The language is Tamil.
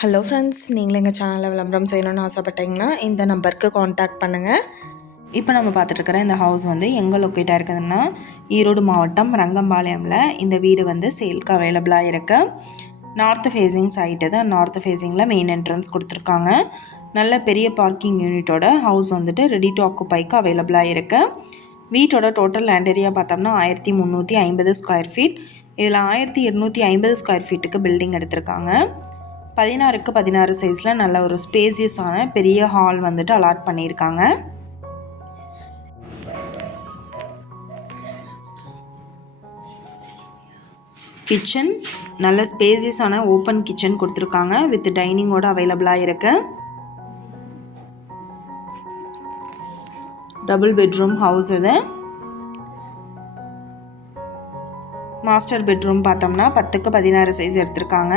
ஹலோ ஃப்ரெண்ட்ஸ் நீங்களும் எங்கள் சேனலில் விளம்பரம் செய்யணும்னு ஆசைப்பட்டீங்கன்னா இந்த நம்பருக்கு காண்டாக்ட் பண்ணுங்கள் இப்போ நம்ம பார்த்துட்ருக்கிற இந்த ஹவுஸ் வந்து எங்கே லொக்கேட்டாக இருக்குதுன்னா ஈரோடு மாவட்டம் ரங்கம்பாளையமில் இந்த வீடு வந்து சேல்க்கு அவைலபிளாக இருக்கு. நார்த் ஃபேஸிங் சைட்டு தான் நார்த் ஃபேஸிங்கில் மெயின் என்ட்ரன்ஸ் கொடுத்துருக்காங்க. நல்ல பெரிய பார்க்கிங் யூனிட்டோட ஹவுஸ் வந்துட்டு ரெடி டு ஆக்குப்பைக்கு அவைலபிளாக இருக்குது வீட்டோட டோட்டல் லேண்ட் ஏரியா பார்த்தோம்னா ஆயிரத்தி முந்நூற்றி ஐம்பது ஸ்கொயர் ஃபீட் இதில் ஆயிரத்தி இருநூற்றி ஐம்பது ஸ்கொயர் ஃபீட்டுக்கு பில்டிங் எடுத்திருக்காங்க. பதினாறுக்கு பதினாறு சைஸில் நல்ல ஒரு ஸ்பேசியஸான பெரிய ஹால் வந்துட்டு அலாட் பண்ணியிருக்காங்க. கிச்சன் நல்ல ஸ்பேசியஸான ஓப்பன் கிச்சன் கொடுத்துருக்காங்க. வித் டைனிங்கோட அவைலபிளாக இருக்கு. டபுள் பெட்ரூம் ஹவுஸ் இது. மாஸ்டர் பெட்ரூம் பார்த்தோம்னா பத்துக்கு பதினாறு சைஸ் எடுத்திருக்காங்க.